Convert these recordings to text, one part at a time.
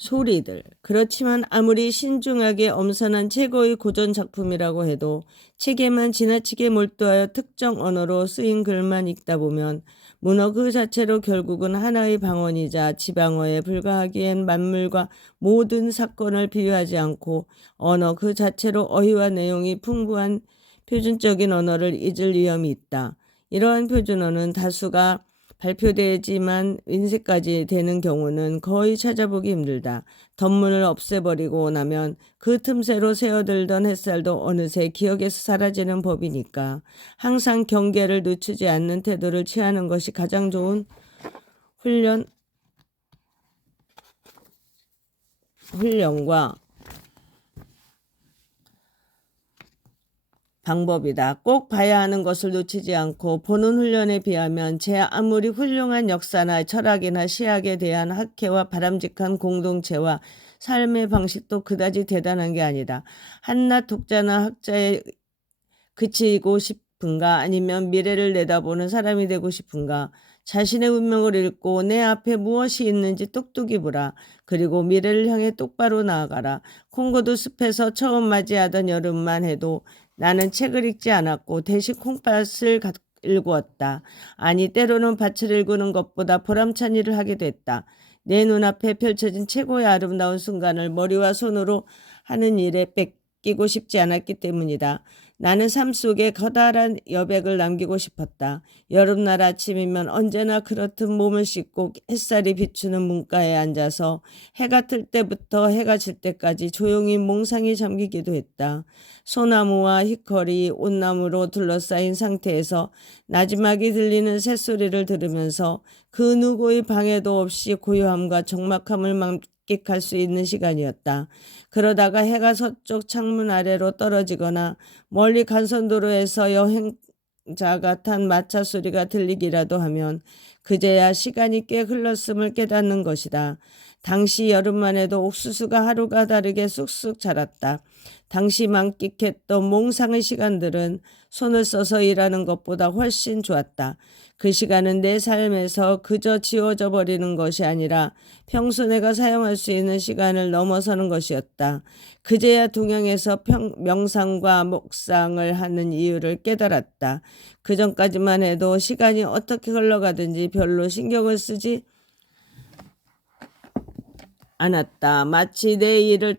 소리들. 그렇지만 아무리 신중하게 엄선한 최고의 고전 작품이라고 해도 책에만 지나치게 몰두하여 특정 언어로 쓰인 글만 읽다 보면 문어 그 자체로 결국은 하나의 방언이자 지방어에 불과하기엔 만물과 모든 사건을 비유하지 않고 언어 그 자체로 어휘와 내용이 풍부한 표준적인 언어를 잊을 위험이 있다. 이러한 표준어는 다수가 발표되지만 인쇄까지 되는 경우는 거의 찾아보기 힘들다. 덧문을 없애버리고 나면 그 틈새로 새어들던 햇살도 어느새 기억에서 사라지는 법이니까 항상 경계를 늦추지 않는 태도를 취하는 것이 가장 좋은 훈련과 방법이다. 꼭 봐야 하는 것을 놓치지 않고 보는 훈련에 비하면 제 아무리 훌륭한 역사나 철학이나 시학에 대한 학회와 바람직한 공동체와 삶의 방식도 그다지 대단한 게 아니다. 한낱 독자나 학자에 그치고 싶은가 아니면 미래를 내다보는 사람이 되고 싶은가. 자신의 운명을 읽고 내 앞에 무엇이 있는지 똑똑히 보라. 그리고 미래를 향해 똑바로 나아가라. 콩고도 숲에서 처음 맞이하던 여름만 해도 나는 책을 읽지 않았고 대신 콩밭을 일구었다. 아니 때로는 밭을 일구는 것보다 보람찬 일을 하게 됐다. 내 눈앞에 펼쳐진 최고의 아름다운 순간을 머리와 손으로 하는 일에 뺏기고 싶지 않았기 때문이다. 나는 삶 속에 커다란 여백을 남기고 싶었다. 여름날 아침이면 언제나 그렇듯 몸을 씻고 햇살이 비추는 문가에 앉아서 해가 틀 때부터 해가 질 때까지 조용히 몽상에 잠기기도 했다. 소나무와 히커리, 온나무로 둘러싸인 상태에서 나지막이 들리는 새소리를 들으면서 그 누구의 방해도 없이 고요함과 적막함을 만끽할 수 있는 시간이었다. 그러다가 해가 서쪽 창문 아래로 떨어지거나 멀리 간선도로에서 여행자가 탄 마차 소리가 들리기라도 하면 그제야 시간이 꽤 흘렀음을 깨닫는 것이다. 당시 여름만 해도 옥수수가 하루가 다르게 쑥쑥 자랐다. 당시 만끽했던 몽상의 시간들은 손을 써서 일하는 것보다 훨씬 좋았다. 그 시간은 내 삶에서 그저 지워져 버리는 것이 아니라 평소 내가 사용할 수 있는 시간을 넘어서는 것이었다. 그제야 동양에서 명상과 묵상을 하는 이유를 깨달았다. 그 전까지만 해도 시간이 어떻게 흘러가든지 별로 신경을 쓰지 않았다. 마치 내 일을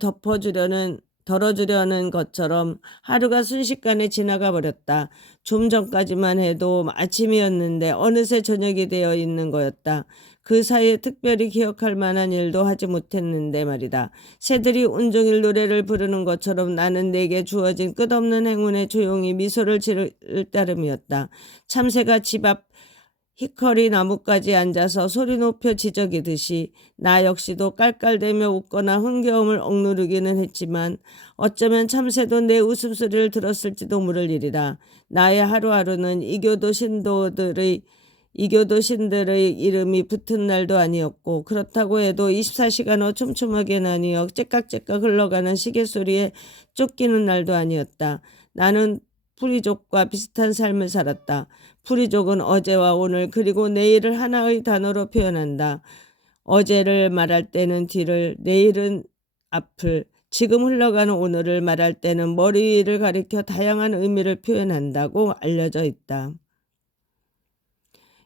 덜어주려는 것처럼 하루가 순식간에 지나가 버렸다. 좀 전까지만 해도 아침이었는데 어느새 저녁이 되어 있는 거였다. 그 사이에 특별히 기억할 만한 일도 하지 못했는데 말이다. 새들이 온종일 노래를 부르는 것처럼 나는 내게 주어진 끝없는 행운에 조용히 미소를 지을 따름이었다. 참새가 집 앞 히커리 나무까지 앉아서 소리 높여 지저귀듯이 나 역시도 깔깔대며 웃거나 흥겨움을 억누르기는 했지만 어쩌면 참새도 내 웃음소리를 들었을지도 모를 일이다. 나의 하루하루는 이교도 신들의 이름이 붙은 날도 아니었고 그렇다고 해도 24시간을 촘촘하게 나뉘어 째깍째깍 흘러가는 시계소리에 쫓기는 날도 아니었다. 나는 프리족과 비슷한 삶을 살았다. 프리족은 어제와 오늘 그리고 내일을 하나의 단어로 표현한다. 어제를 말할 때는 뒤를, 내일은 앞을, 지금 흘러가는 오늘을 말할 때는 머리 위를 가리켜 다양한 의미를 표현한다고 알려져 있다.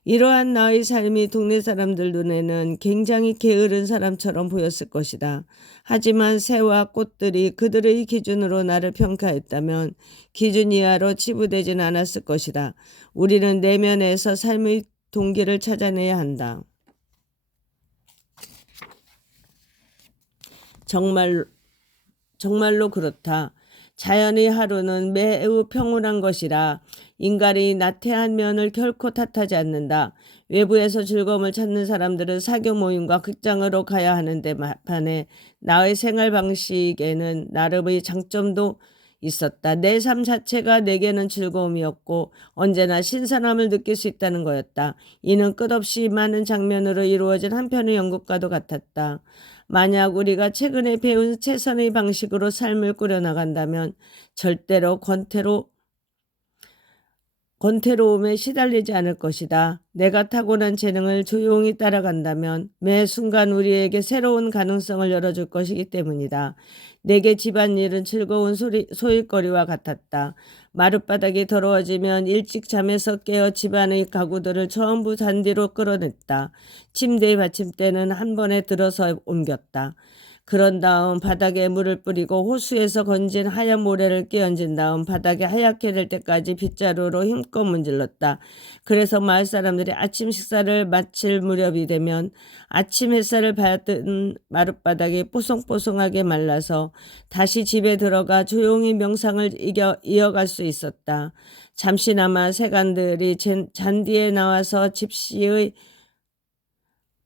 이러한 나의 삶이 동네 사람들 눈에는 굉장히 게으른 사람처럼 보였을 것이다. 하지만 새와 꽃들이 그들의 기준으로 나를 평가했다면 기준 이하로 치부되진 않았을 것이다. 우리는 내면에서 삶의 동기를 찾아내야 한다. 정말로 그렇다. 자연의 하루는 매우 평온한 것이라 인간의 나태한 면을 결코 탓하지 않는다. 외부에서 즐거움을 찾는 사람들은 사교 모임과 극장으로 가야 하는데 반해 나의 생활 방식에는 나름의 장점도 있었다. 내 삶 자체가 내게는 즐거움이었고 언제나 신선함을 느낄 수 있다는 거였다. 이는 끝없이 많은 장면으로 이루어진 한 편의 연극과도 같았다. 만약 우리가 최근에 배운 최선의 방식으로 삶을 꾸려나간다면 절대로 권태로 권태로움에 시달리지 않을 것이다. 내가 타고난 재능을 조용히 따라간다면 매 순간 우리에게 새로운 가능성을 열어줄 것이기 때문이다. 내게 집안일은 즐거운 소일거리와 같았다. 마룻바닥이 더러워지면 일찍 잠에서 깨어 집안의 가구들을 전부 잔디로 끌어냈다. 침대의 받침대는 한 번에 들어서 옮겼다. 그런 다음 바닥에 물을 뿌리고 호수에서 건진 하얀 모래를 끼얹은 다음 바닥이 하얗게 될 때까지 빗자루로 힘껏 문질렀다. 그래서 마을 사람들이 아침 식사를 마칠 무렵이 되면 아침 햇살을 받은 마룻바닥이 뽀송뽀송하게 말라서 다시 집에 들어가 조용히 명상을 이어갈 수 있었다. 잠시나마 세간들이 잔디에 나와서 집시의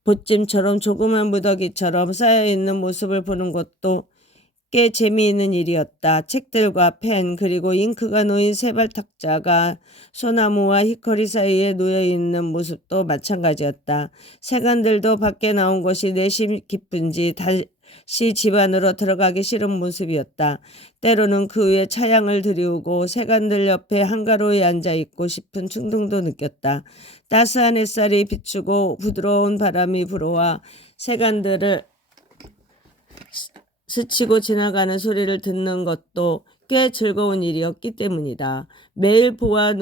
보찜처럼 조그만 무더기처럼 쌓여있는 모습을 보는 것도 꽤 재미있는 일이었다. 책들과 펜 그리고 잉크가 놓인 세발 탁자가 소나무와 히커리 사이에 놓여있는 모습도 마찬가지였다. 세간들도 밖에 나온 것이 내심 기쁜지 다시 집 안으로 들어가기 싫은 모습이었다. 때로는 그 위에 차양을 들이우고 세간들 옆에 한가로이 앉아있고 싶은 충동도 느꼈다. 따스한 햇살이 비추고 부드러운 바람이 불어와 세간들을 스치고 지나가는 소리를 듣는 것도 꽤 즐거운 일이었기 때문이다. 매일 보아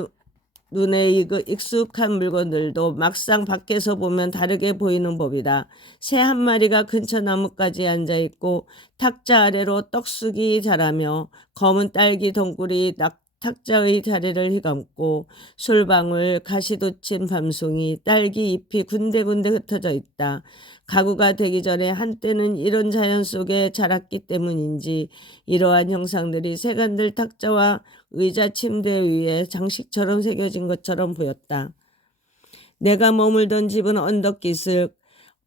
눈에 익숙한 물건들도 막상 밖에서 보면 다르게 보이는 법이다. 새 한 마리가 근처 나뭇가지에 앉아있고 탁자 아래로 떡쑥이 자라며 검은 딸기 덩굴이 탁자의 자리를 휘감고 솔방울, 가시돋친 밤송이, 딸기 잎이 군데군데 흩어져 있다. 가구가 되기 전에 한때는 이런 자연 속에 자랐기 때문인지 이러한 형상들이 세간들 탁자와 의자 침대 위에 장식처럼 새겨진 것처럼 보였다. 내가 머물던 집은 언덕기슭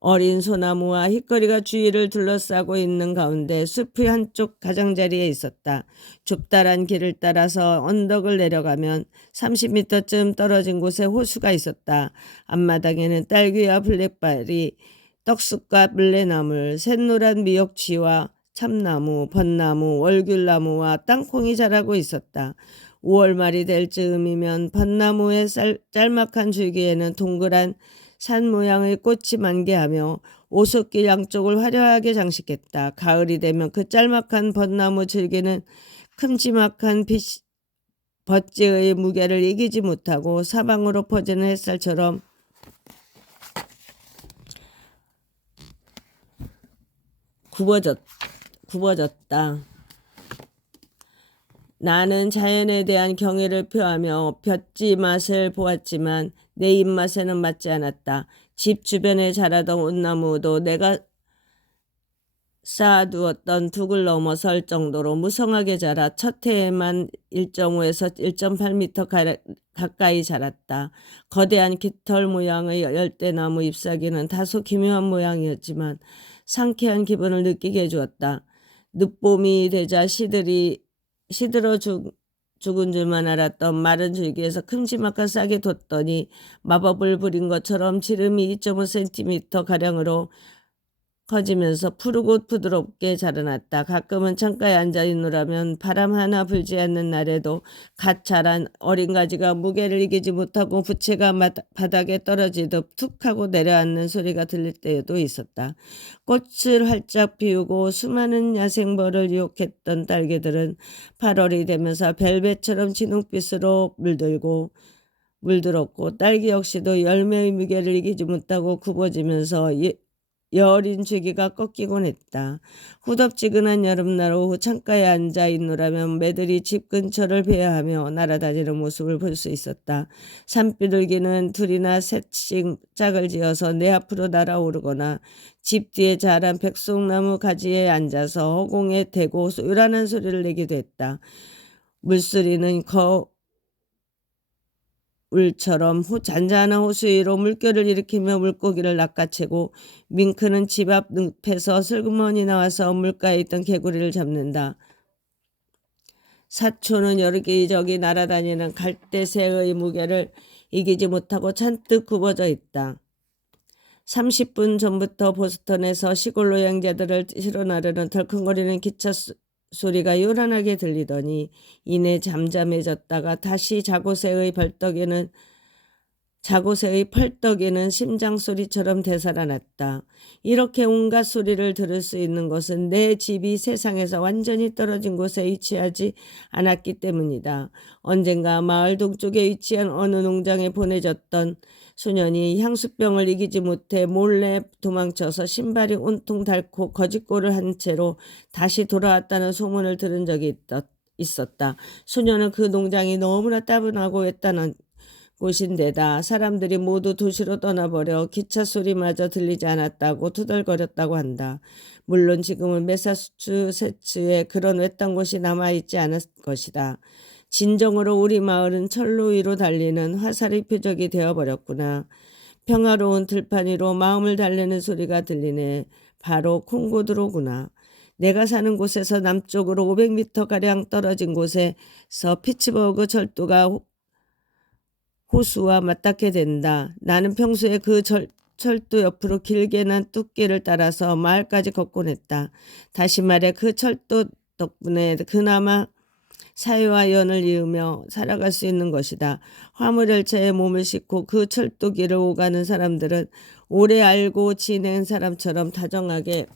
어린 소나무와 흰거리가 주위를 둘러싸고 있는 가운데 숲의 한쪽 가장자리에 있었다. 좁다란 길을 따라서 언덕을 내려가면 30m쯤 떨어진 곳에 호수가 있었다. 앞마당에는 딸기와 블랙바리, 떡쑥과 물레나물, 샛노란 미역쥐와 참나무, 벚나무, 월귤나무와 땅콩이 자라고 있었다. 5월 말이 될 즈음이면 벚나무의 짤막한 줄기에는 동그란 산 모양의 꽃이 만개하며 오솔길 양쪽을 화려하게 장식했다. 가을이 되면 그 짤막한 벚나무 줄기는 큼지막한 벚지의 무게를 이기지 못하고 사방으로 퍼지는 햇살처럼 굽어졌다. 나는 자연에 대한 경애를 표하며 볕지 맛을 보았지만 내 입맛에는 맞지 않았다. 집 주변에 자라던 온나무도 내가 쌓아두었던 둑을 넘어설 정도로 무성하게 자라 첫 해에만 1.5에서 1.8m 가까이 자랐다. 거대한 깃털 모양의 열대나무 잎사귀는 다소 기묘한 모양이었지만 상쾌한 기분을 느끼게 해주었다. 늦봄이 되자 시들어 죽은 줄만 알았던 마른 줄기에서 큼지막한 싹이 돋더니 마법을 부린 것처럼 지름이 2.5cm 가량으로 커지면서 푸르고 부드럽게 자라났다. 가끔은 창가에 앉아 있노라면 바람 하나 불지 않는 날에도 갓 자란 어린 가지가 무게를 이기지 못하고 부채가 바닥에 떨어지듯 툭 하고 내려앉는 소리가 들릴 때도 있었다. 꽃을 활짝 피우고 수많은 야생벌을 유혹했던 딸기들은 8월이 되면서 벨벳처럼 진홍빛으로 물들었고 딸기 역시도 열매의 무게를 이기지 못하고 굽어지면서 여린 줄기가 꺾이곤 했다. 후덥지근한 여름날 오후 창가에 앉아 있노라면 매들이 집 근처를 배회하며 날아다니는 모습을 볼 수 있었다. 산비둘기는 둘이나 셋씩 짝을 지어서 내 앞으로 날아오르거나 집 뒤에 자란 백송나무 가지에 앉아서 허공에 대고 요란한 소리를 내기도 했다. 물소리는 울처럼 잔잔한 호수 위로 물결을 일으키며 물고기를 낚아채고 밍크는 집 앞 늪에서 슬그머니 나와서 물가에 있던 개구리를 잡는다. 사초는 여기저기 날아다니는 갈대새의 무게를 이기지 못하고 잔뜩 굽어져 있다. 30분 전부터 보스턴에서 시골 노양자들을 실어 나르는 덜컹거리는 기차 소리가 요란하게 들리더니 이내 잠잠해졌다가 다시 자고새의 펄떡이는 심장 소리처럼 되살아났다. 이렇게 온갖 소리를 들을 수 있는 것은 내 집이 세상에서 완전히 떨어진 곳에 위치하지 않았기 때문이다. 언젠가 마을 동쪽에 위치한 어느 농장에 보내졌던 소년이 향수병을 이기지 못해 몰래 도망쳐서 신발이 온통 닳고 거짓골을 한 채로 다시 돌아왔다는 소문을 들은 적이 있었다. 소년은 그 농장이 너무나 따분하고 외딴 곳인데다 사람들이 모두 도시로 떠나버려 기차 소리마저 들리지 않았다고 투덜거렸다고 한다. 물론 지금은 매사추세츠에 그런 외딴 곳이 남아있지 않을 것이다. 진정으로 우리 마을은 철로 위로 달리는 화살의 표적이 되어버렸구나. 평화로운 들판 위로 마음을 달래는 소리가 들리네. 바로 콩고드로구나. 내가 사는 곳에서 남쪽으로 500m가량 떨어진 곳에서 피츠버그 철도가 호수와 맞닿게 된다. 나는 평소에 그 철도 옆으로 길게 난 뚝길을 따라서 마을까지 걷곤 했다. 다시 말해 그 철도 덕분에 그나마 사회와 연을 이으며 살아갈 수 있는 것이다. 화물열차에 몸을 싣고 그 철도길을 오가는 사람들은 오래 알고 지낸 사람처럼 다정하게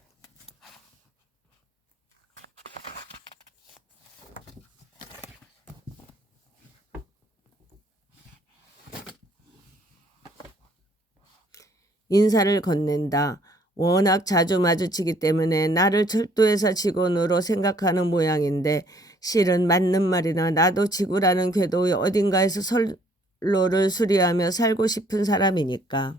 인사를 건넨다. 워낙 자주 마주치기 때문에 나를 철도회사 직원으로 생각하는 모양인데 실은 맞는 말이나 나도 지구라는 궤도 어딘가에서 선로를 수리하며 살고 싶은 사람이니까.